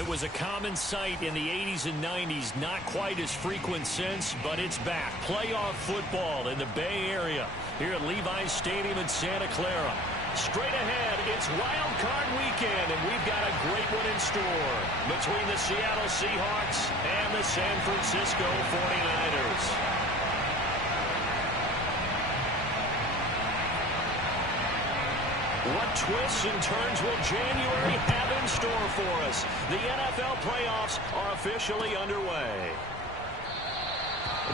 It was a common sight in the 80s and 90s, not quite as frequent since, but it's back. Playoff football in the Bay Area here at Levi's Stadium in Santa Clara. Straight ahead, it's Wildcard weekend, and we've got a great one in store between the Seattle Seahawks and the San Francisco 49ers. What twists and turns will January have in store for us? The NFL playoffs are officially underway.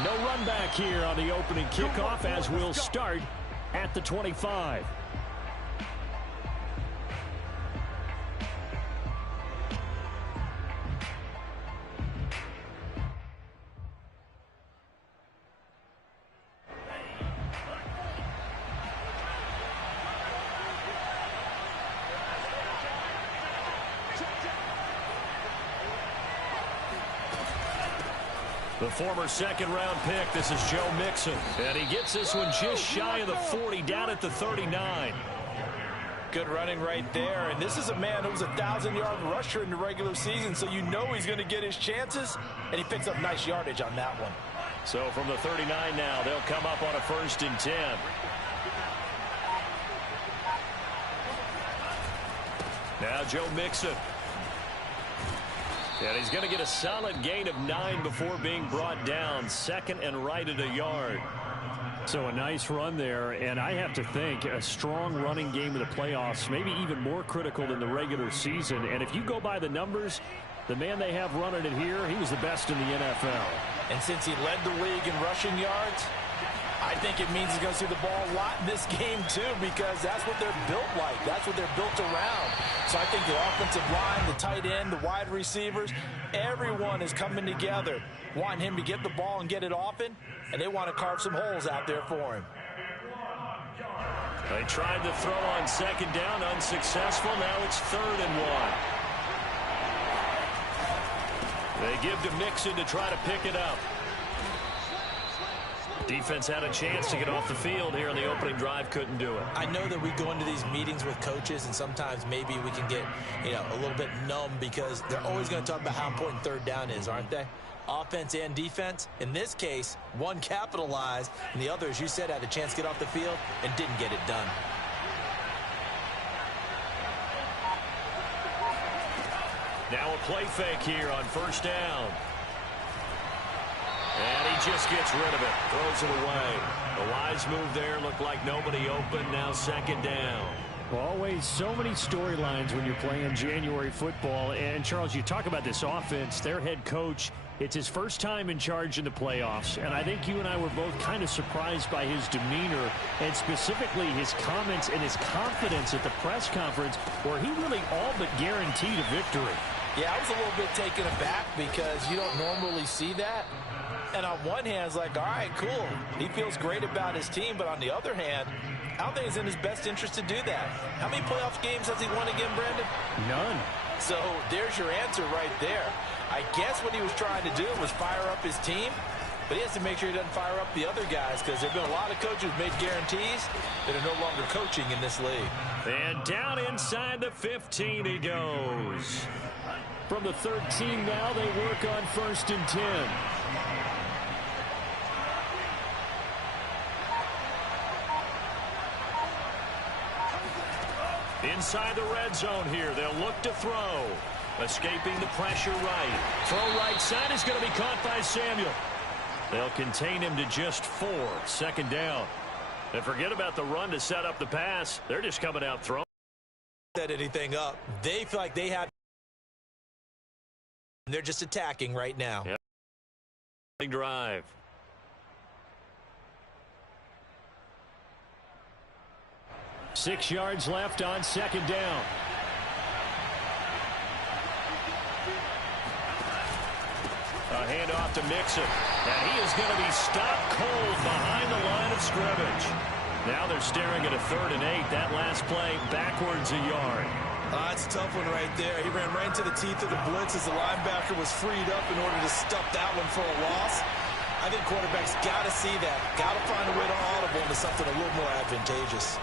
No run back here on the opening kickoff as we'll start at the 25. The former second-round pick, this is Joe Mixon. And he gets this one just shy of the 40, down at the 39. Good running right there. And this is a man who was a 1,000-yard rusher in the regular season, so you know he's going to get his chances. And he picks up nice yardage on that one. So from the 39 now, they'll come up on a 1st and 10. Now Joe Mixon. And he's going to get a solid gain of 9 before being brought down. Second and right at a yard. So a nice run there, and I have to think a strong running game in the playoffs, maybe even more critical than the regular season. And if you go by the numbers, the man they have running it here, he was the best in the NFL. And since he led the league in rushing yards, I think it means he's going to see the ball a lot in this game, too, because that's what they're built like. That's what they're built around. So I think the offensive line, the tight end, the wide receivers, everyone is coming together, wanting him to get the ball and get it often, and they want to carve some holes out there for him. They tried to throw on second down, unsuccessful. Now it's 3rd and 1. They give to Mixon to try to pick it up. Defense had a chance to get off the field here in the opening drive, couldn't do it. I know that we go into these meetings with coaches, and sometimes maybe we can get, a little bit numb because they're always going to talk about how important 3rd down is, aren't they? Offense and defense. In this case, one capitalized, and the other, as you said, had a chance to get off the field and didn't get it done. Now a play fake here on 1st down. And he just gets rid of it, throws it away. A wise move there, looked like nobody open, now 2nd down. Always so many storylines when you're playing January football. And, Charles, you talk about this offense, their head coach, it's his first time in charge in the playoffs. And I think you and I were both kind of surprised by his demeanor and specifically his comments and his confidence at the press conference where he really all but guaranteed a victory. Yeah, I was a little bit taken aback because you don't normally see that. And on one hand, it's like, all right, cool. He feels great about his team. But on the other hand, I don't think it's in his best interest to do that. How many playoff games has he won again, Brandon? None. So there's your answer right there. I guess what he was trying to do was fire up his team. But he has to make sure he doesn't fire up the other guys because there have been a lot of coaches who made guarantees that are no longer coaching in this league. And down inside the 15 he goes. From the 13 now, they work on 1st and 10. Inside the red zone here, they'll look to throw. Escaping the pressure right. Throw right side is going to be caught by Samuel. They'll contain him to just 4. 2nd down. And forget about the run to set up the pass. They're just coming out throwing. Set anything up. They feel like they have. They're just attacking right now. Yep. Drive. Six yards left on 2nd down. A handoff to Mixon. And he is going to be stopped cold behind the line of scrimmage. Now they're staring at a 3rd and 8. That last play backwards a yard. That's a tough one right there. He ran right into the teeth of the blitz as the linebacker was freed up in order to stuff that one for a loss. I think quarterbacks got to see that. Got to find a way to audible into something a little more advantageous.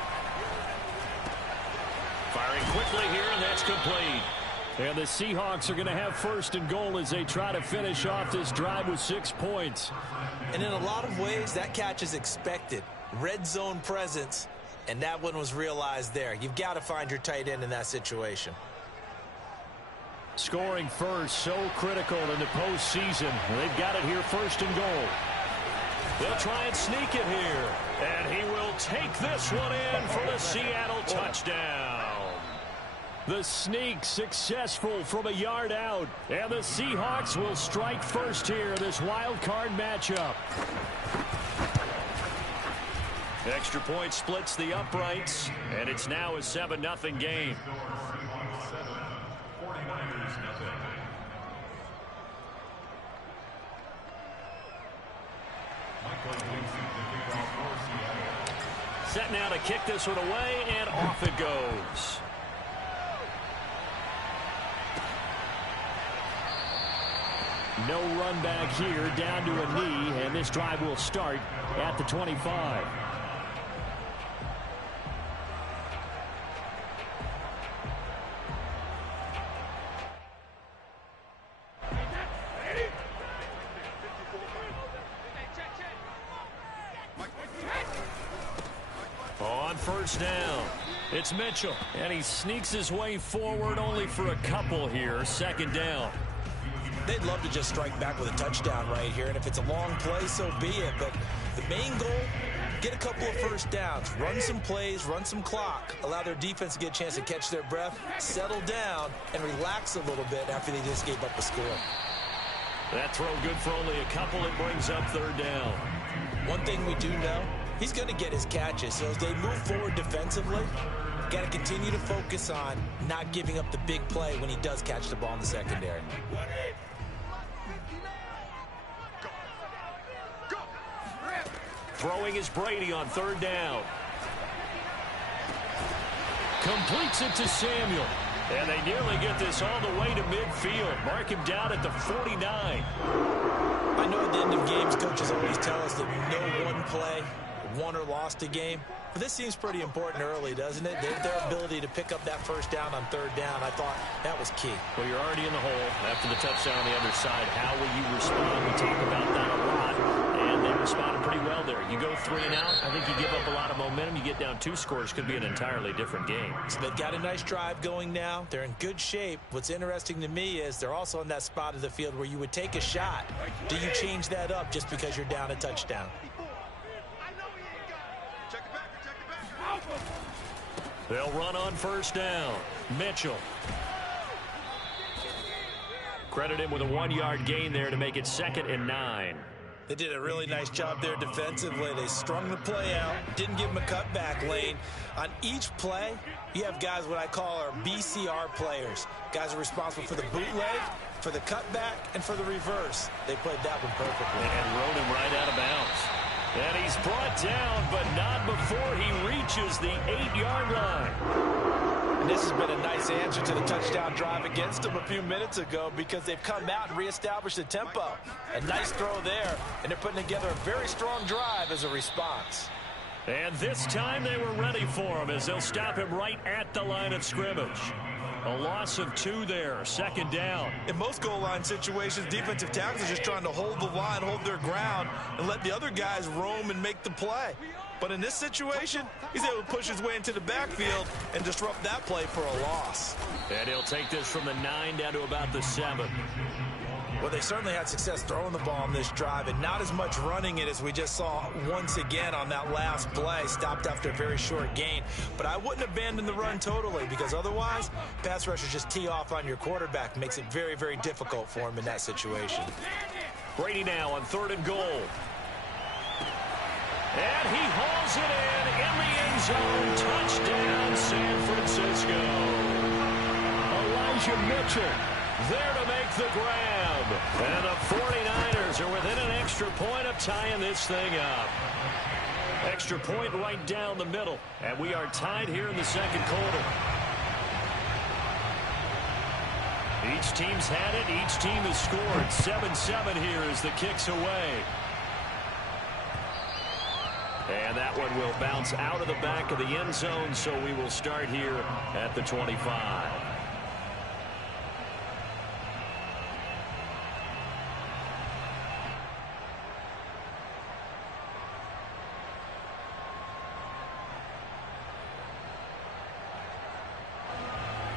Firing quickly here, and that's complete. And the Seahawks are going to have first and goal as they try to finish off this drive with 6 points. And in a lot of ways, that catch is expected. Red zone presence, and that one was realized there. You've got to find your tight end in that situation. Scoring first, so critical in the postseason. They've got it here first and goal. They'll try and sneak it here. And he will take this one in for the Seattle touchdown. The sneak successful from a yard out. And the Seahawks will strike first here in this wild card matchup. Extra point splits the uprights. And it's now a 7-0 game. Set now to kick this one away, and off it goes. No run back here, down to a knee, and this drive will start at the 25. On first down, it's Mitchell, and he sneaks his way forward only for a couple here, second down. They'd love to just strike back with a touchdown right here, and if it's a long play, so be it. But the main goal, get a couple of first downs, run some plays, run some clock, allow their defense to get a chance to catch their breath, settle down, and relax a little bit after they just gave up a score. That throw good for only a couple. It brings up third down. One thing we do know, he's going to get his catches. So as they move forward defensively, got to continue to focus on not giving up the big play when he does catch the ball in the secondary. Throwing is Brady on third down. Completes it to Samuel. And they nearly get this all the way to midfield. Mark him down at the 49. I know at the end of games, coaches always tell us that no one play won or lost a game. But this seems pretty important early, doesn't it? Their ability to pick up that first down on third down, I thought that was key. Well, you're already in the hole after the touchdown on the other side. How will you respond? We talk about that a lot. And they responded pretty well there. You go 3 and out, I think you give up a lot of momentum. You get down 2 scores, could be an entirely different game. So they've got a nice drive going now. They're in good shape. What's interesting to me is they're also in that spot of the field where you would take a shot. Do you change that up just because you're down a touchdown? They'll run on first down. Mitchell. Credit him with a 1-yard gain there to make it 2nd and 9. They did a really nice job there defensively. They strung the play out, didn't give him a cutback lane. On each play, you have guys what I call our BCR players. Guys are responsible for the bootleg, for the cutback, and for the reverse. They played that one perfectly. And rode him right out of bounds. And he's brought down, but not before he reaches the 8-yard line. And this has been a nice answer to the touchdown drive against them a few minutes ago because they've come out and reestablished the tempo. A nice throw there, and they're putting together a very strong drive as a response. And this time they were ready for him as they'll stop him right at the line of scrimmage. A loss of 2 there, 2nd down. In most goal line situations, defensive tackles are just trying to hold the line, hold their ground, and let the other guys roam and make the play. But in this situation, he's able to push his way into the backfield and disrupt that play for a loss. And he'll take this from the 9 down to about the 7. Well, they certainly had success throwing the ball on this drive and not as much running it as we just saw once again on that last play. Stopped after a very short gain. But I wouldn't abandon the run totally because otherwise, pass rushers just tee off on your quarterback. Makes it very, very difficult for him in that situation. Brady now on 3rd and goal. And he hauls it in the end zone. Touchdown, San Francisco. Elijah Mitchell there to make the grab. And the 49ers are within an extra point of tying this thing up. Extra point right down the middle. And we are tied here in the 2nd quarter. Each team's had it. Each team has scored. 7-7 here as the kick's away. And that one will bounce out of the back of the end zone, so we will start here at the 25.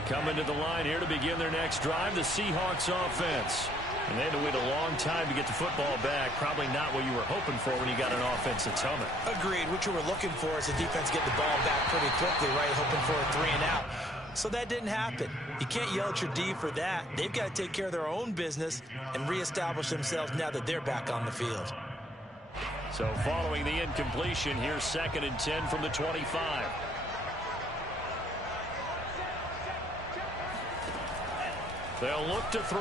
Coming to the line here to begin their next drive, the Seahawks offense. And they had to wait a long time to get the football back. Probably not what you were hoping for when you got an offense that's humming. Agreed. What you were looking for is the defense getting the ball back pretty quickly, right? Hoping for a 3 and out. So that didn't happen. You can't yell at your D for that. They've got to take care of their own business and reestablish themselves now that they're back on the field. So following the incompletion, here's 2nd and 10 from the 25. They'll look to throw.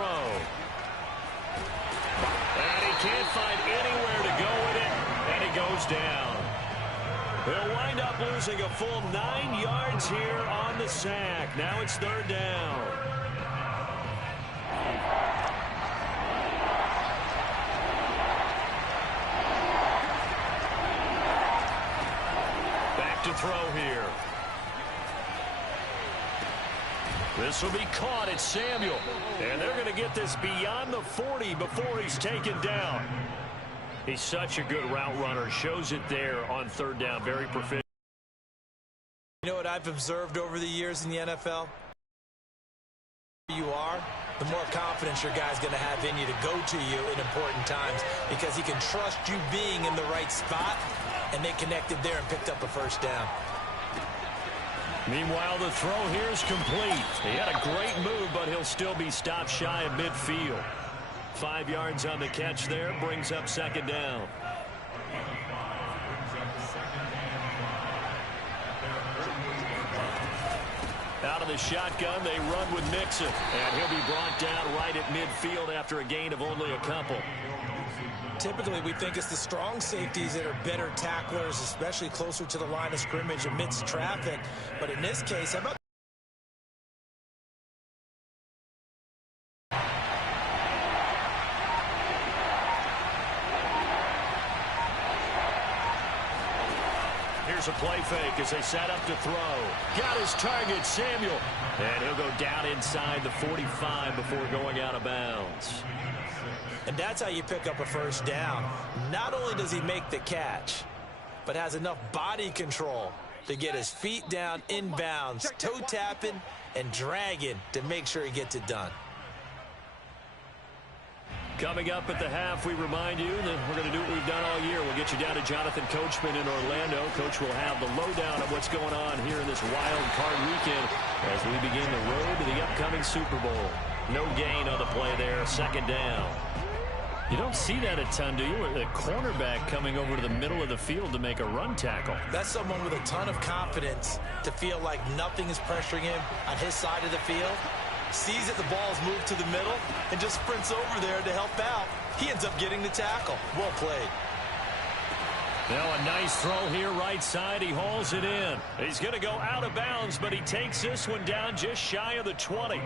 And he can't find anywhere to go with it, and he goes down. He'll wind up losing a full 9 yards here on the sack. Now it's 3rd down. Back to throw here. This will be caught at Samuel. And they're going to get this beyond the 40 before he's taken down. He's such a good route runner. Shows it there on 3rd down. Very proficient. You know what I've observed over the years in the NFL? You are, the more confidence your guy's going to have in you to go to you in important times because he can trust you being in the right spot, and they connected there and picked up a 1st down. Meanwhile, the throw here is complete. He had a great move, but he'll still be stopped shy of midfield. 5 yards on the catch there, brings up 2nd down. Out of the shotgun, they run with Mixon, and he'll be brought down right at midfield after a gain of only a couple. Typically, we think it's the strong safeties that are better tacklers, especially closer to the line of scrimmage amidst traffic. But in this case, how about... Here's a play fake as they set up to throw. Got his target, Samuel. And he'll go down inside the 45 before going out of bounds. And that's how you pick up a 1st down. Not only does he make the catch, but has enough body control to get his feet down inbounds, toe tapping and dragging to make sure he gets it done. Coming up at the half, we remind you that we're going to do what we've done all year. We'll get you down to Jonathan Coachman in Orlando. Coach will have the lowdown of what's going on here in this wild card weekend as we begin the road to the upcoming Super Bowl. No gain on the play there, 2nd down. You don't see that a ton, do you? A cornerback coming over to the middle of the field to make a run tackle. That's someone with a ton of confidence to feel like nothing is pressuring him on his side of the field. Sees that the ball is moved to the middle and just sprints over there to help out. He ends up getting the tackle. Well played. Now a nice throw here right side. He hauls it in. He's going to go out of bounds, but he takes this one down just shy of the 20.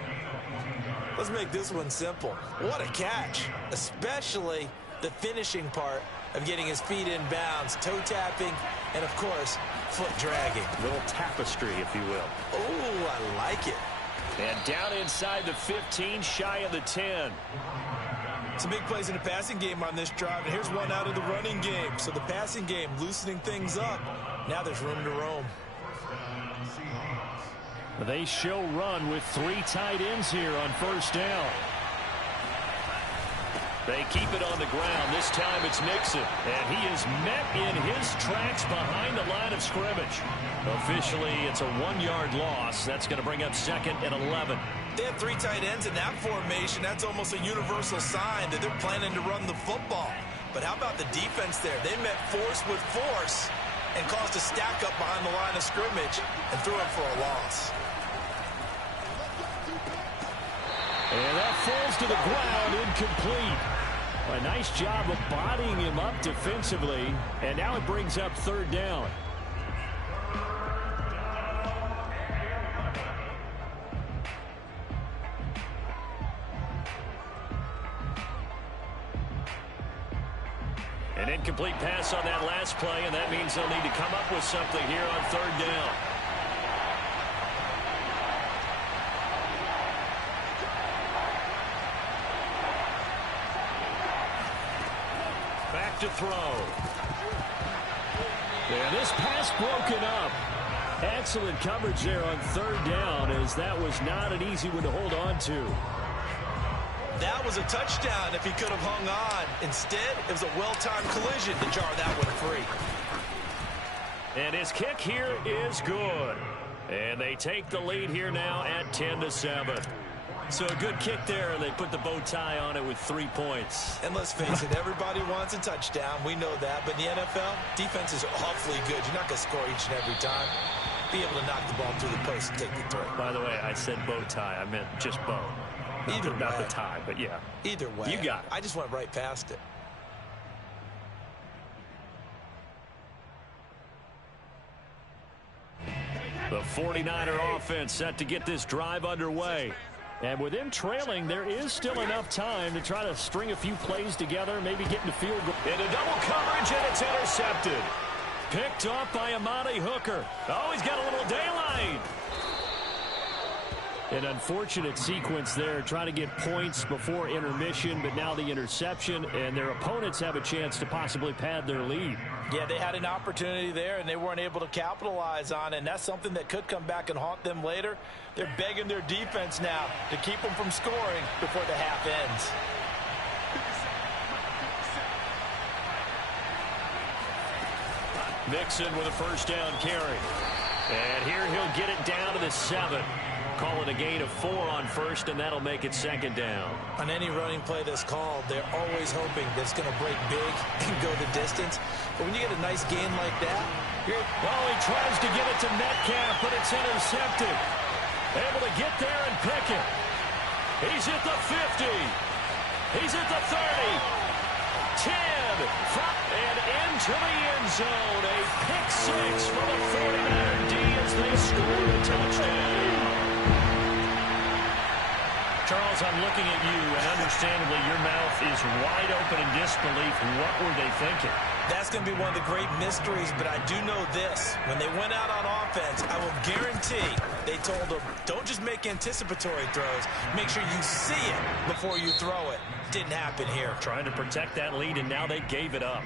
Let's make this one simple. What a catch, especially the finishing part of getting his feet in bounds, toe tapping, and, of course, foot dragging. A little tapestry, if you will. Oh, I like it. And down inside the 15, shy of the 10. Some big plays in the passing game on this drive, and here's one out of the running game. So the passing game loosening things up. Now there's room to roam. They show run with 3 tight ends here on 1st down. They keep it on the ground. This time it's Mixon. And he is met in his tracks behind the line of scrimmage. Officially, it's a 1-yard loss. That's going to bring up 2nd and 11. They have 3 tight ends in that formation. That's almost a universal sign that they're planning to run the football. But how about the defense there? They met force with force and caused a stack up behind the line of scrimmage and threw him for a loss. And that falls to the ground, incomplete. A nice job of bodying him up defensively, and now it brings up 3rd down. An incomplete pass on that last play, and that means they'll need to come up with something here on 3rd down. Back to throw. And this pass broken up. Excellent coverage there on third down, as that was not an easy one to hold on to. That was a touchdown if he could have hung on. Instead, it was a well-timed collision to jar that one free. And his kick here is good. And they take the lead here now at 10-7. So a good kick there, and they put the bow tie on it with 3 points. And let's face it, everybody wants a touchdown. We know that. But in the NFL, defense is awfully good. You're not going to score each and every time. Be able to knock the ball through the post and take the throw. By the way, I said bow tie. I meant just bow. Either way. Not the tie, but yeah. Either way. You got it. I just went right past it. The 49er offense set to get this drive underway. And with them trailing, there is still enough time to try to string a few plays together, maybe get into field goal. Into double coverage, and it's intercepted. Picked off by Amani Hooker. Oh, he's got a little daylight. An unfortunate sequence there, trying to get points before intermission, but now the interception, and their opponents have a chance to possibly pad their lead. Yeah, they had an opportunity there, and they weren't able to capitalize on it, and that's something that could come back and haunt them later. They're begging their defense now to keep them from scoring before the half ends. Mixon with a first down carry. And here he'll get it down to the 7. Call it a gain of 4 on first, and that'll make it second down. On any running play that's called, they're always hoping that it's going to break big and go the distance. But when you get a nice gain like that, he tries to get it to Metcalf, but it's intercepted. Able to get there and pick it. He's at the 50. He's at the 30. 10. And into the end zone. A pick 6 for the 49er D as they score a touchdown. Charles, I'm looking at you, and understandably, your mouth is wide open in disbelief. What were they thinking? That's going to be one of the great mysteries, but I do know this. When they went out on offense, I will guarantee they told them, don't just make anticipatory throws. Make sure you see it before you throw it. Didn't happen here. Trying to protect that lead, and now they gave it up.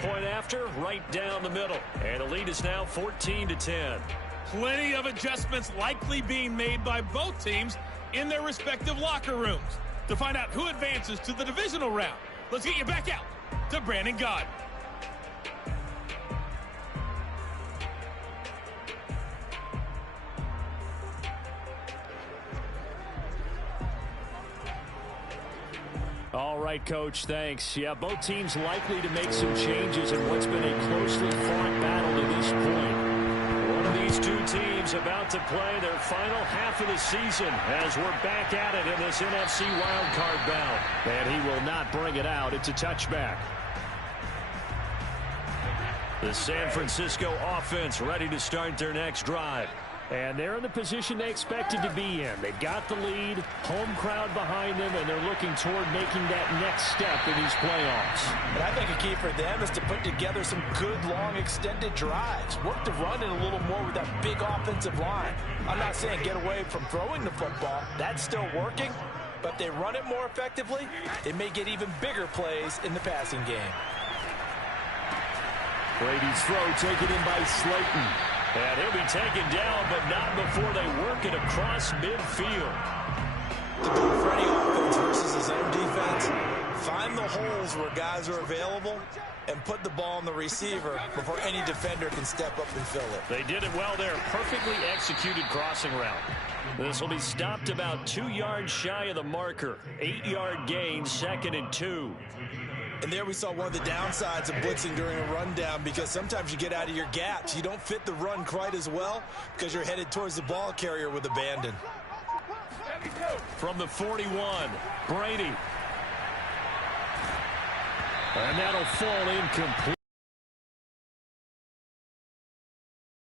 Point after, right down the middle. And the lead is now 14-10. Plenty of adjustments likely being made by both teams in their respective locker rooms. To find out who advances to the divisional round, let's get you back out to Brandon Gaudin. All right, Coach, thanks. Yeah, both teams likely to make some changes in what's been a closely fought battle to this point. One of these two teams about to play their final half of the season as we're back at it in this NFC wildcard bout. And he will not bring it out. It's a touchback. The San Francisco offense ready to start their next drive. And they're in the position they expected to be in. They've got the lead, home crowd behind them, and they're looking toward making that next step in these playoffs. But I think a key for them is to put together some good, long, extended drives. Work the run in a little more with that big offensive line. I'm not saying get away from throwing the football. That's still working. But if they run it more effectively, they may get even bigger plays in the passing game. Brady's throw taken in by Slayton. And he'll be taken down, but not before they work it across midfield. To do for any offense versus his own defense, find the holes where guys are available and put the ball on the receiver before any defender can step up and fill it. They did it well there. Perfectly executed crossing route. This will be stopped about 2 yards shy of the marker. 8-yard gain, 2nd and 2. And there we saw one of the downsides of blitzing during a rundown, because sometimes you get out of your gaps. You don't fit the run quite as well because you're headed towards the ball carrier with abandon. From the 41, Brady. And that'll fall incomplete.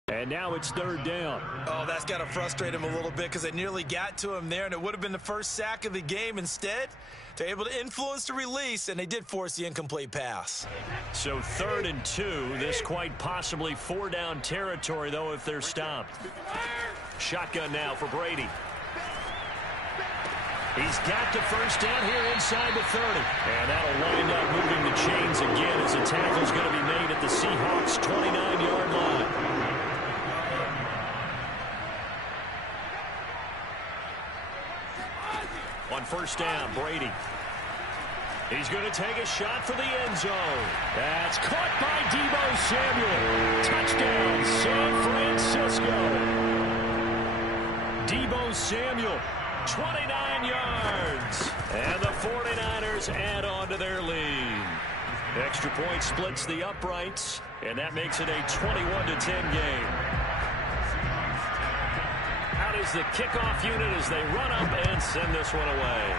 And now it's 3rd down. Oh, that's got to frustrate him a little bit because they nearly got to him there, and it would have been the first sack of the game. Instead, they're able to influence the release, and they did force the incomplete pass. So 3rd and 2. This quite possibly 4-down territory, though, if they're stopped. Shotgun now for Brady. He's got the first down here inside the 30. And that'll wind up moving the chains again as the tackle's going to be made at the Seahawks' 29-yard line. first down. Brady. He's going to take a shot for the end zone. That's caught by Deebo Samuel. Touchdown, San Francisco. Deebo Samuel, 29 yards. And the 49ers add on to their lead. Extra point splits the uprights, and that makes it a 21-10 game. Out is the kickoff unit as they run up and send this one away.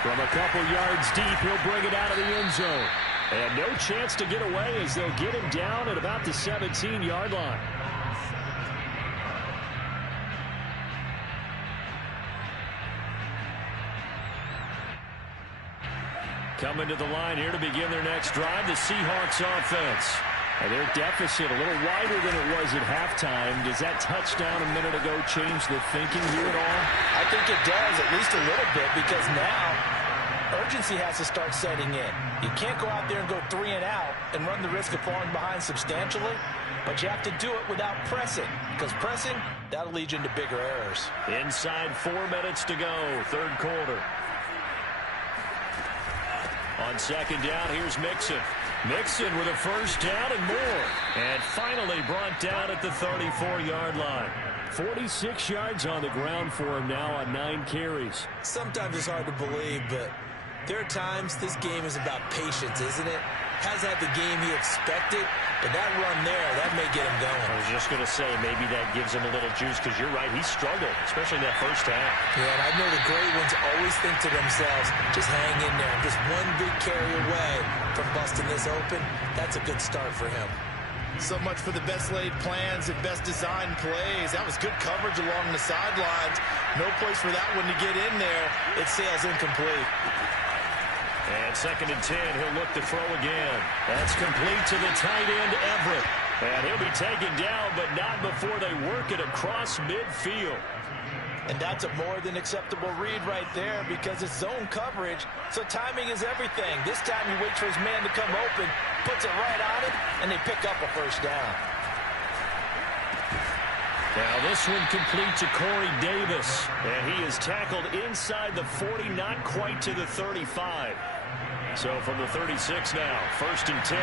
From a couple yards deep, he'll bring it out of the end zone. And no chance to get away as they'll get him down at about the 17-yard line. Coming to the line here to begin their next drive, the Seahawks offense. And their deficit a little wider than it was at halftime. Does that touchdown a minute ago change the thinking here at all? I think it does, at least a little bit, because now urgency has to start setting in. You can't go out there and go 3 and out and run the risk of falling behind substantially, but you have to do it without pressing, because pressing, that'll lead you into bigger errors. Inside 4 minutes to go, third quarter. On second down, here's Mixon. Mixon with a first down and more. And finally brought down at the 34-yard line. 46 yards on the ground for him now on 9 carries. Sometimes it's hard to believe, but there are times this game is about patience, isn't it? Hasn't had the game he expected, but that run there, that may get him going. I was just going to say, maybe that gives him a little juice, because you're right, he struggled, especially that first half. Yeah, and I know the great ones always think to themselves, just hang in there. Just one big carry away from busting this open. That's a good start for him. So much for the best laid plans and best designed plays. That was good coverage along the sidelines. No place for that one to get in there. It sails incomplete. And second and 10, he'll look to throw again. That's complete to the tight end, Everett. And he'll be taken down, but not before they work it across midfield. And that's a more than acceptable read right there, because it's zone coverage, so timing is everything. This time he waits for his man to come open, puts it right on him, and they pick up a first down. Now this one complete to Corey Davis, and he is tackled inside the 40, not quite to the 35. So from the 36 now, first and 10.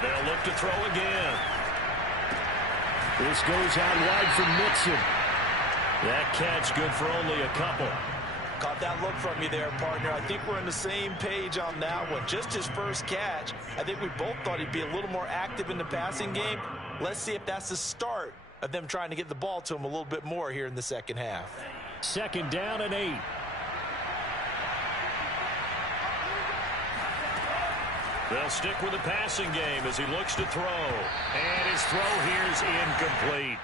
They'll look to throw again. This goes out wide for Mixon. That catch good for only a couple. Caught that look from you there, partner. I think we're on the same page on that one. Just his first catch. I think we both thought he'd be a little more active in the passing game. Let's see if that's the start of them trying to get the ball to him a little bit more here in the second half. Second down and 8. They'll stick with the passing game as he looks to throw. And his throw here is incomplete.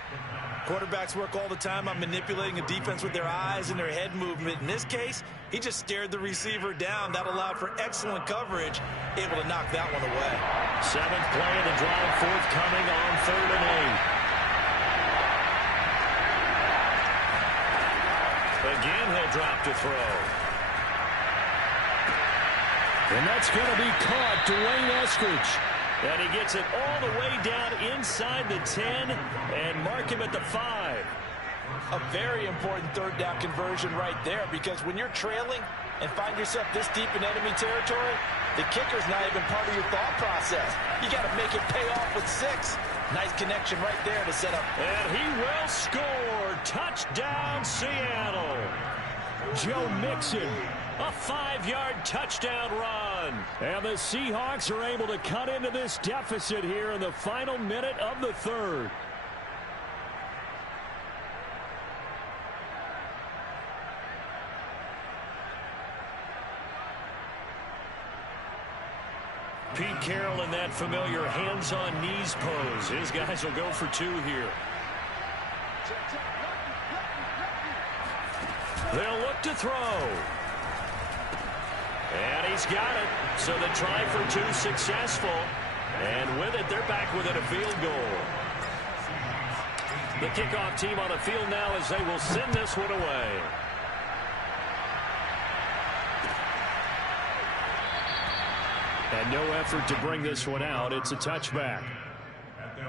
Quarterbacks work all the time on manipulating a defense with their eyes and their head movement. In this case, he just stared the receiver down. That allowed for excellent coverage, able to knock that one away. 7th play of the drive, forthcoming on 3rd and 8. Again, he'll drop to throw. And that's going to be caught. Dwayne Eskridge. And he gets it all the way down inside the 10 and mark him at the 5. A very important third down conversion right there, because when you're trailing and find yourself this deep in enemy territory, the kicker's not even part of your thought process. You got to make it pay off with 6. Nice connection right there to set up. And he will score. Touchdown, Seattle. Joe Mixon. A 5-yard touchdown run. And the Seahawks are able to cut into this deficit here in the final minute of the 3rd. Pete Carroll in that familiar hands-on-knees pose. His guys will go for 2 here. They'll look to throw. And he's got it. So the try for 2 successful. And with it, they're back within a field goal. The kickoff team on the field now as they will send this one away. And no effort to bring this one out. It's a touchback. The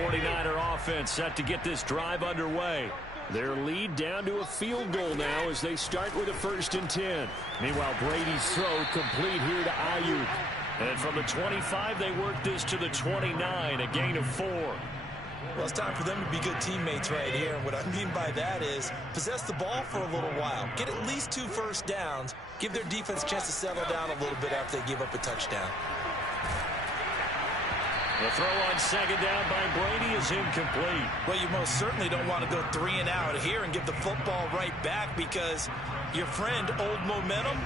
49er offense set to get this drive underway. Their lead down to a field goal now as they start with a 1st and 10. Meanwhile, Brady's throw complete here to Ayuk. And from the 25, they work this to the 29, a gain of 4. Well, it's time for them to be good teammates right here. And what I mean by that is possess the ball for a little while. Get at least 2 first downs. Give their defense a chance to settle down a little bit after they give up a touchdown. The throw on 2nd down by Brady is incomplete. Well, you most certainly don't want to go 3 and out here and give the football right back because your friend, Old Momentum,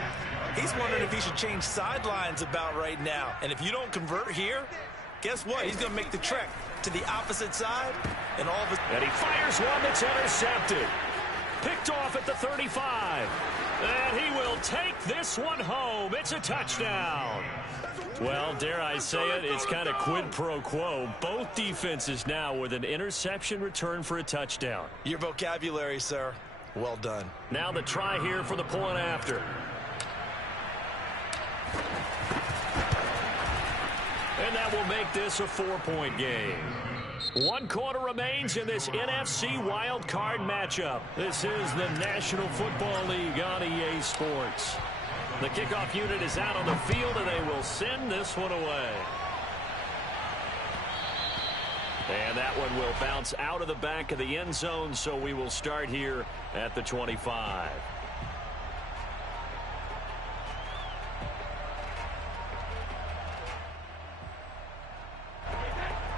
he's wondering if he should change sidelines about right now. And if you don't convert here, guess what? He's going to make the trek to the opposite side. And all of his... And he fires one that's intercepted. Picked off at the 35. And he will take this one home. It's a touchdown. Well, dare I say it, it's kind of quid pro quo. Both defenses now with an interception return for a touchdown. Your vocabulary, sir. Well done. Now the try here for the point after. And that will make this a 4-point game. 1 quarter remains in this NFC Wildcard matchup. This is the National Football League on EA Sports. The kickoff unit is out on the field, and they will send this one away. And that one will bounce out of the back of the end zone, so we will start here at the 25.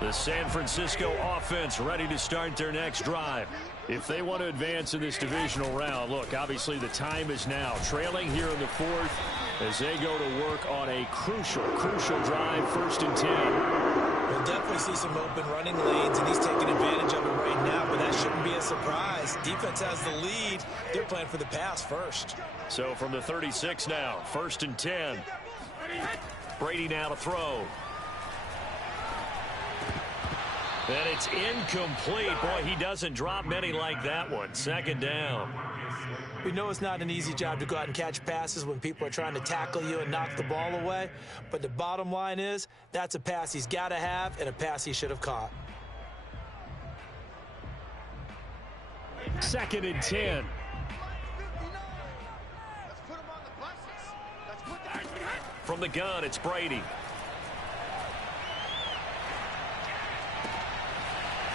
The San Francisco offense ready to start their next drive. If they want to advance in this divisional round, look, obviously the time is now. Trailing here in the 4th as they go to work on a crucial drive, 1st and 10. We'll definitely see some open running lanes, and he's taking advantage of it right now, but that shouldn't be a surprise. Defense has the lead. They're playing for the pass first. So from the 36 now, 1st and 10. Brady now to throw. And it's incomplete. Boy, he doesn't drop many like that one. 2nd down. We know it's not an easy job to go out and catch passes when people are trying to tackle you and knock the ball away. But the bottom line is that's a pass he's got to have and a pass he should have caught. 2nd and 10. From the gun, it's Brady.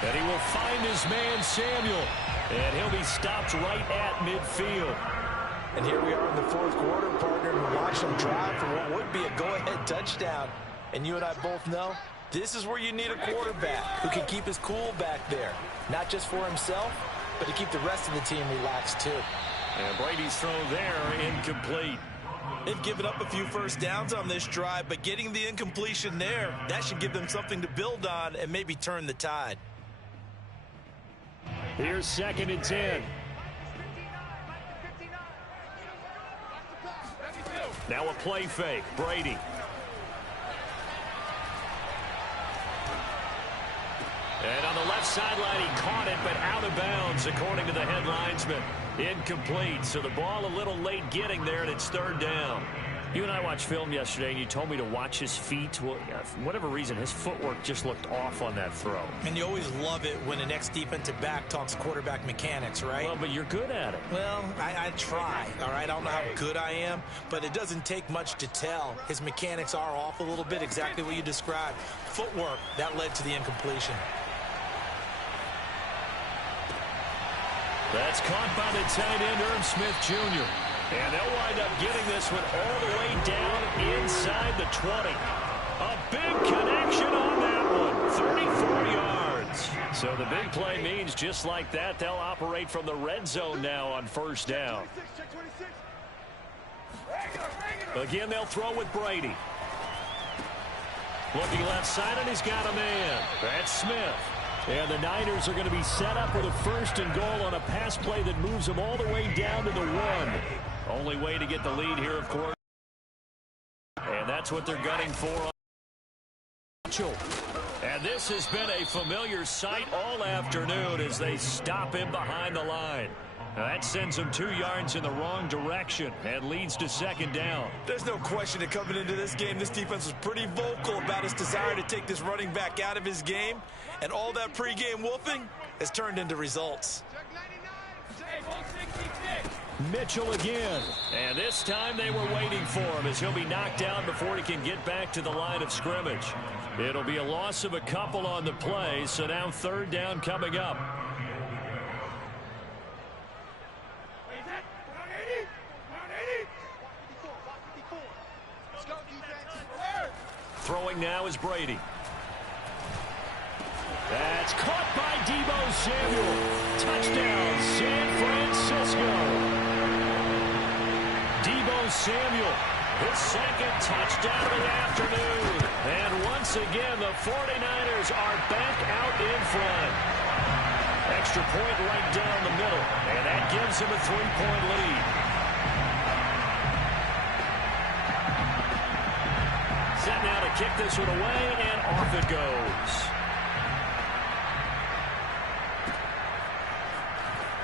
And he will find his man, Samuel. And he'll be stopped right at midfield. And here we are in the 4th quarter, partner, and watch him drive for what would be a go-ahead touchdown. And you and I both know this is where you need a quarterback who can keep his cool back there. Not just for himself, but to keep the rest of the team relaxed too. And Brady's throw there, incomplete. They've given up a few first downs on this drive, but getting the incompletion there, that should give them something to build on and maybe turn the tide. Here's 2nd and 10. Now a play fake. Brady. And on the left sideline, he caught it, but out of bounds, according to the head linesman. Incomplete. So the ball a little late getting there, and it's 3rd down. You and I watched film yesterday, and you told me to watch his feet. Well, for whatever reason, his footwork just looked off on that throw. And you always love it when an ex-defensive back talks quarterback mechanics, right? Well, but you're good at it. Well, I try, all right? I don't know how good I am, but it doesn't take much to tell. His mechanics are off a little bit, exactly what you described. Footwork, that led to the incompletion. That's caught by the tight end, Irv Smith Jr. And they'll wind up getting this one all the way down inside the 20. A big connection on that one. 34 yards. So the big play means just like that, they'll operate from the red zone now on 1st down. Again, they'll throw with Brady. Looking left side, and he's got a man. That's Smith. And the Niners are going to be set up with a 1st and goal on a pass play that moves them all the way down to the 1. Only way to get the lead here, of course. And that's what they're gunning for. And this has been a familiar sight all afternoon as they stop him behind the line. That sends them 2 yards in the wrong direction and leads to second down. There's no question that coming into this game, this defense was pretty vocal about its desire to take this running back out of his game. And all that pregame wolfing has turned into results. Mitchell again. And this time they were waiting for him as he'll be knocked down before he can get back to the line of scrimmage. It'll be a loss of a couple on the play, so now third down coming up. Throwing now is Brady. That's caught by Deebo Samuel. Touchdown, San Francisco. Deebo Samuel, his second touchdown of the afternoon. And once again, the 49ers are back out in front. Extra point right down the middle, and that gives them a 3-point lead. Set now to kick this one away, and off it goes.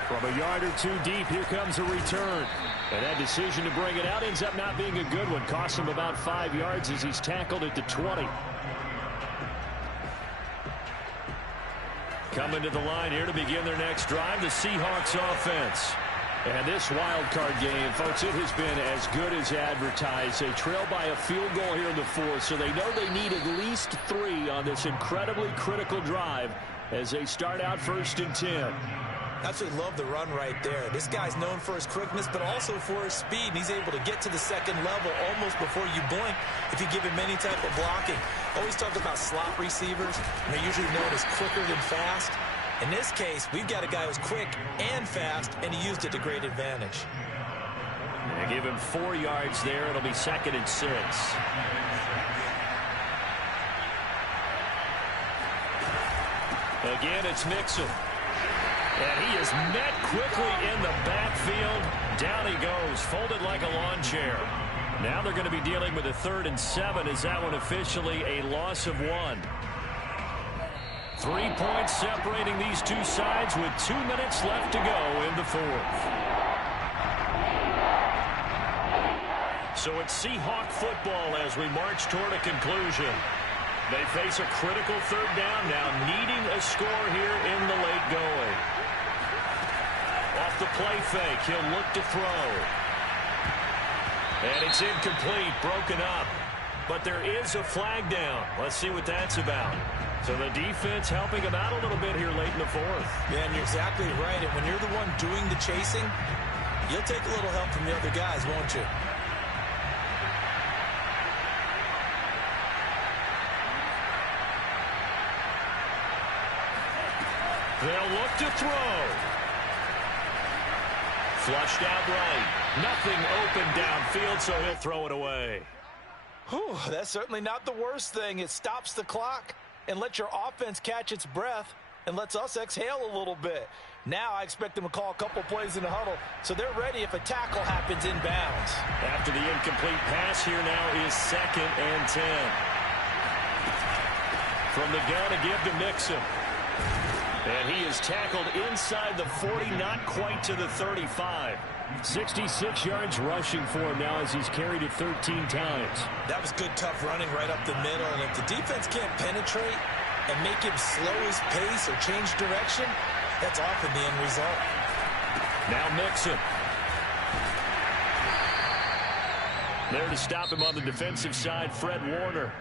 From a yard or 2 deep, here comes a return. And that decision to bring it out ends up not being a good one. Costs him about 5 yards as he's tackled at the 20. Coming to the line here to begin their next drive, the Seahawks offense. And this wild card game, folks, it has been as good as advertised. They trail by a field goal here in the 4th, so they know they need at least 3 on this incredibly critical drive as they start out 1st and 10. Absolutely love the run right there. This guy's known for his quickness, but also for his speed. And he's able to get to the second level almost before you blink if you give him any type of blocking. Always talk about slot receivers, and they're usually known as quicker than fast. In this case, we've got a guy who's quick and fast, and he used it to great advantage. They give him 4 yards there. It'll be 2nd and 6. Again, it's Mixon. And he is met quickly in the backfield. Down he goes, folded like a lawn chair. Now they're going to be dealing with a 3rd and 7. Is that one officially a loss of 1? 3 points separating these two sides with 2 minutes left to go in the 4th. So it's Seahawk football as we march toward a conclusion. They face a critical 3rd down now, needing a score here in the late going. Off the play fake, he'll look to throw. And it's incomplete, broken up. But there is a flag down. Let's see what that's about. So the defense helping him out a little bit here late in the 4th. Yeah, and you're exactly right. And when you're the one doing the chasing, you'll take a little help from the other guys, won't you? They'll look to throw. Flushed out right. Nothing open downfield, so he'll throw it away. Whew, that's certainly not the worst thing. It stops the clock and lets your offense catch its breath and lets us exhale a little bit. Now I expect them to call a couple plays in the huddle, so they're ready if a tackle happens inbounds. After the incomplete pass, here now is 2nd and 10. From the gun to give to Mixon. And he is tackled inside the 40, not quite to the 35. 66 yards rushing for him now as he's carried it 13 times. That was good, tough running right up the middle. And if the defense can't penetrate and make him slow his pace or change direction, that's often the end result. Now Mixon. There to stop him on the defensive side, Fred Warner.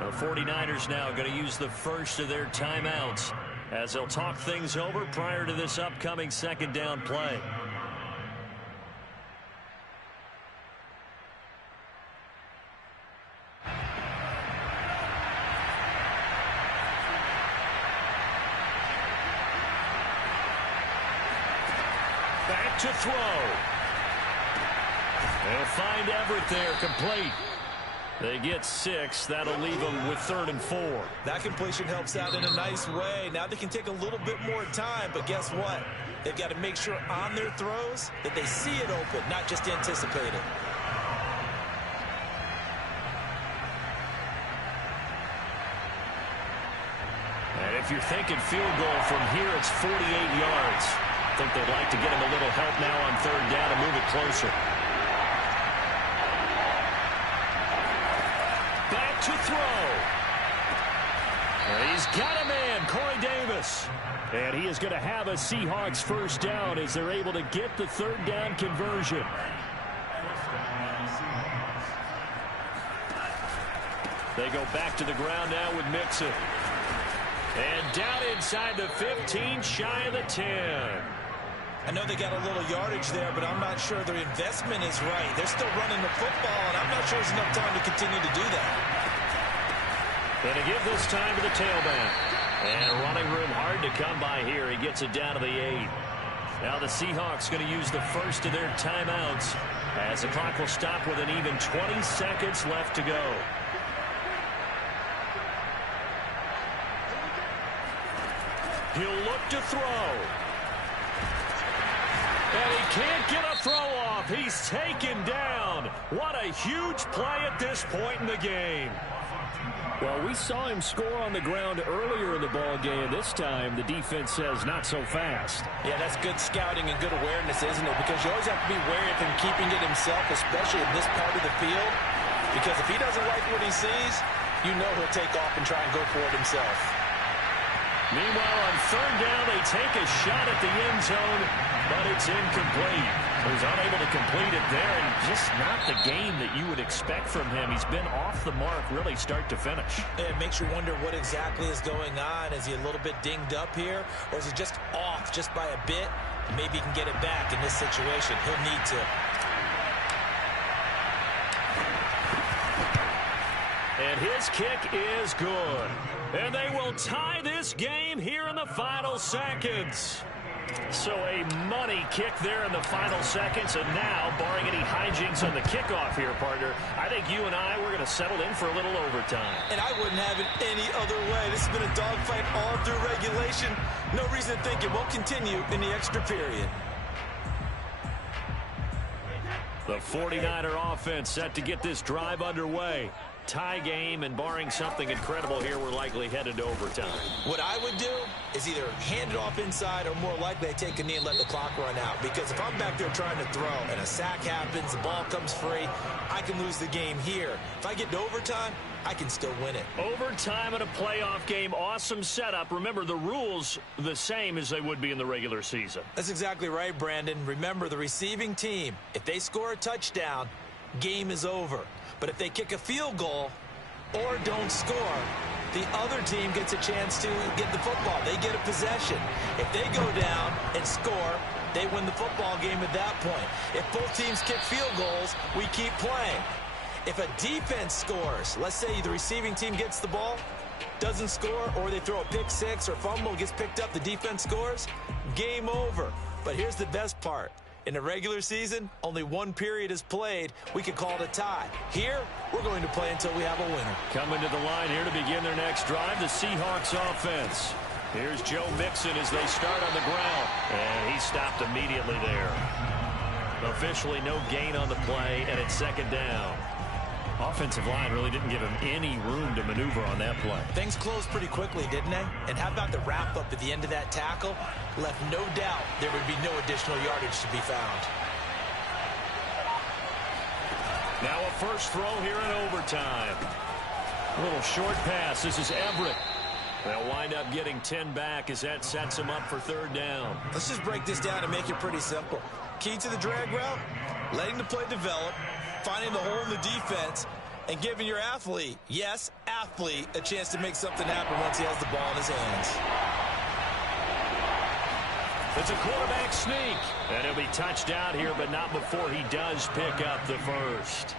The 49ers now going to use the first of their timeouts as they'll talk things over prior to this upcoming 2nd down play. Back to throw. They'll find Everett there, complete. They get 6. That'll leave them with 3rd and 4. That completion helps out in a nice way. Now they can take a little bit more time, but guess what? They've got to make sure on their throws that they see it open, not just anticipate it. And if you're thinking field goal from here, it's 48 yards. think they'd like to get him a little help now on third down and move it closer. Back to throw. And he's got a man, Corey Davis. And he is going to have a Seahawks first down as they're able to get the third down conversion. They go back to the ground now with Mixon. And down inside the 15, shy of the 10. I know they got a little yardage there, but I'm not sure their investment is right. They're still running the football, and I'm not sure there's enough time to continue to do that. Going to give this time to the tailback. And running room hard to come by here. He gets it down to the 8. Now the Seahawks going to use the first of their timeouts as the clock will stop with an even 20 seconds left to go. He'll look to throw. And he can't get a throw off. He's taken down. What a huge play at this point in the game. Well, we saw him score on the ground earlier in the ball game. This time, the defense says not so fast. Yeah, that's good scouting and good awareness, isn't it? Because you always have to be wary of him keeping it himself, especially in this part of the field. Because if he doesn't like what he sees, you know he'll take off and try and go for it himself. Meanwhile, on third down, they take a shot at the end zone, but it's incomplete. He's unable to complete it there, and just not the game that you would expect from him. He's been off the mark really start to finish. It makes you wonder what exactly is going on. Is he a little bit dinged up here, or is he just off just by a bit? Maybe he can get it back in this situation. He'll need to. And his kick is good. And they will tie this game here in the final seconds. So a money kick there in the final seconds. And now, barring any hijinks on the kickoff here, partner, I think you and I, we're going to settle in for a little overtime. And I wouldn't have it any other way. This has been a dogfight all through regulation. No reason to think it won't continue in the extra period. The 49er offense set to get this drive underway. Tie game, and barring something incredible here, we're likely headed to overtime. What I would do is either hand it off inside, or more likely I take a knee and let the clock run out. Because if I'm back there trying to throw and a sack happens, the ball comes free, I can lose the game here. If I get to overtime, I can still win it. Overtime in a playoff game, awesome setup. Remember, the rules the same as they would be in the regular season. That's exactly right, Brandon. Remember, the receiving team, if they score a touchdown, game is over. But if they kick a field goal or don't score, the other team gets a chance to get the football. They get a possession. If they go down and score, they win the football game at that point. If both teams kick field goals, we keep playing. If a defense scores, let's say the receiving team gets the ball, doesn't score, or they throw a pick six or fumble, gets picked up, the defense scores, game over. But here's the best part. In the regular season, only one period is played. We could call it a tie. Here, we're going to play until we have a winner. Coming to the line here to begin their next drive, the Seahawks offense. Here's Joe Mixon as they start on the ground. And he stopped immediately there. Officially no gain on the play, and it's second down. Offensive line really didn't give him any room to maneuver on that play. Things closed pretty quickly, didn't they? And how about the wrap-up at the end of that tackle? Left no doubt there would be no additional yardage to be found. Now a first throw here in overtime. A little short pass. This is Everett. They'll wind up getting 10 back as that sets him up for third down. Let's just break this down and make it pretty simple. Key to the drag route, letting the play develop, finding the hole in the defense, and giving your athlete, yes, athlete, a chance to make something happen once he has the ball in his hands. It's a quarterback sneak. And he'll be touched out here, but not before he does pick up the first.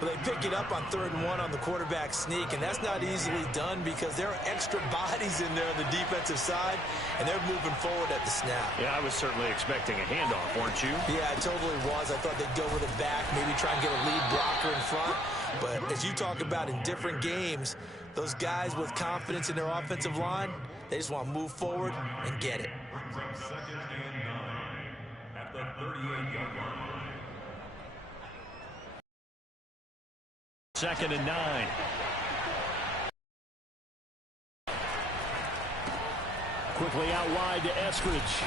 Well, they pick it up on 3rd and 1 on the quarterback sneak, and that's not easily done because there are extra bodies in there on the defensive side, and they're moving forward at the snap. Yeah, I was certainly expecting a handoff, weren't you? Yeah, I totally was. I thought they'd go with it back, maybe try and get a lead blocker in front. But as you talk about in different games, those guys with confidence in their offensive line, they just want to move forward and get it. Second and 9 at the 38-yard line. Second and 9. Quickly out wide to Eskridge.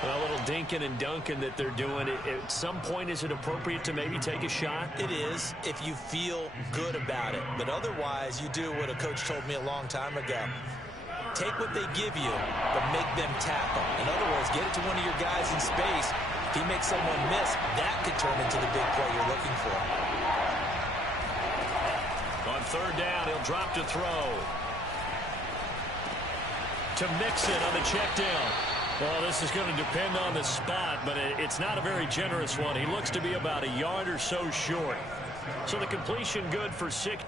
A little dinking and dunking that they're doing. At some point, is it appropriate to maybe take a shot? It is if you feel good about it. But otherwise, you do what a coach told me a long time ago. Take what they give you, but make them tackle. In other words, get it to one of your guys in space. If he makes someone miss, that could turn into the big play you're looking for. On third down, he'll drop to throw. To Mixon on the check down. Well, this is going to depend on the spot, but it's not a very generous one. He looks to be about a yard or so short. So the completion good for 6.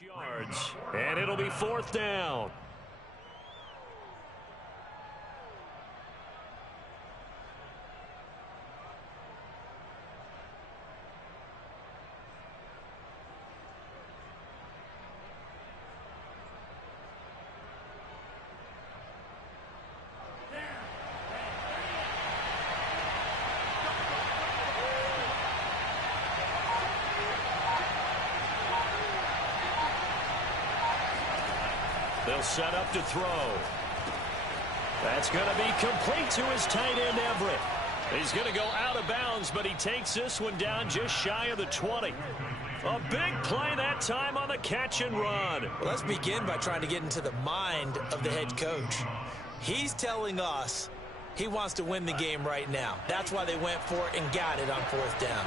Yards, and it'll be fourth down. They'll set up to throw. That's going to be complete to his tight end, Everett. He's going to go out of bounds, but he takes this one down just shy of the 20. A big play that time on the catch and run. Well, let's begin by trying to get into the mind of the head coach. He's telling us he wants to win the game right now. That's why they went for it and got it on fourth down.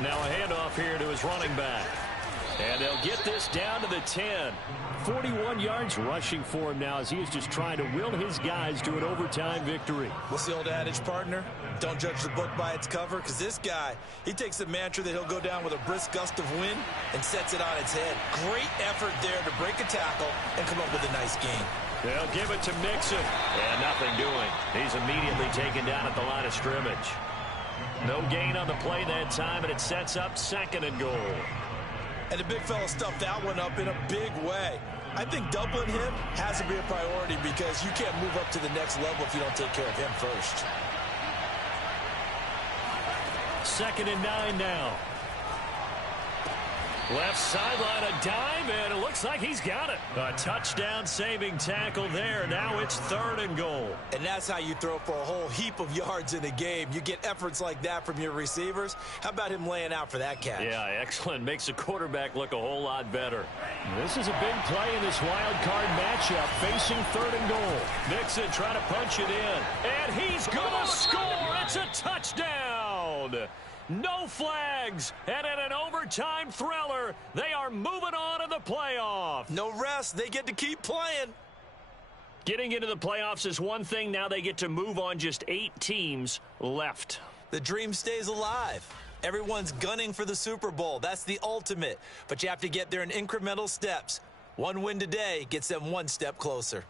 Now a handoff here to his running back. And they'll get this down to the 10. 41 yards rushing for him now as he is just trying to will his guys to an overtime victory. What's the old adage, partner? Don't judge the book by its cover, because this guy, he takes the mantra that he'll go down with a brisk gust of wind and sets it on its head. Great effort there to break a tackle and come up with a nice gain. They'll give it to Mixon. And nothing doing. He's immediately taken down at the line of scrimmage. No gain on the play that time, and it sets up 2nd and goal. And the big fella stuffed that one up in a big way. I think doubling him has to be a priority because you can't move up to the next level if you don't take care of him first. 2nd and 9 now. Left sideline, a dive, and it looks like he's got it. A touchdown-saving tackle there. Now it's 3rd and goal. And that's how you throw for a whole heap of yards in a game. You get efforts like that from your receivers. How about him laying out for that catch? Yeah, excellent. Makes the quarterback look a whole lot better. This is a big play in this wild card matchup, facing 3rd and goal. Mixon trying to punch it in. And he's going to score. It's a touchdown. No flags, and in an overtime thriller, they are moving on to the playoffs. No rest. They get to keep playing. Getting into the playoffs is one thing. Now they get to move on. Just 8 teams left. The dream stays alive. Everyone's gunning for the Super Bowl. That's the ultimate. But you have to get there in incremental steps. One win today gets them one step closer.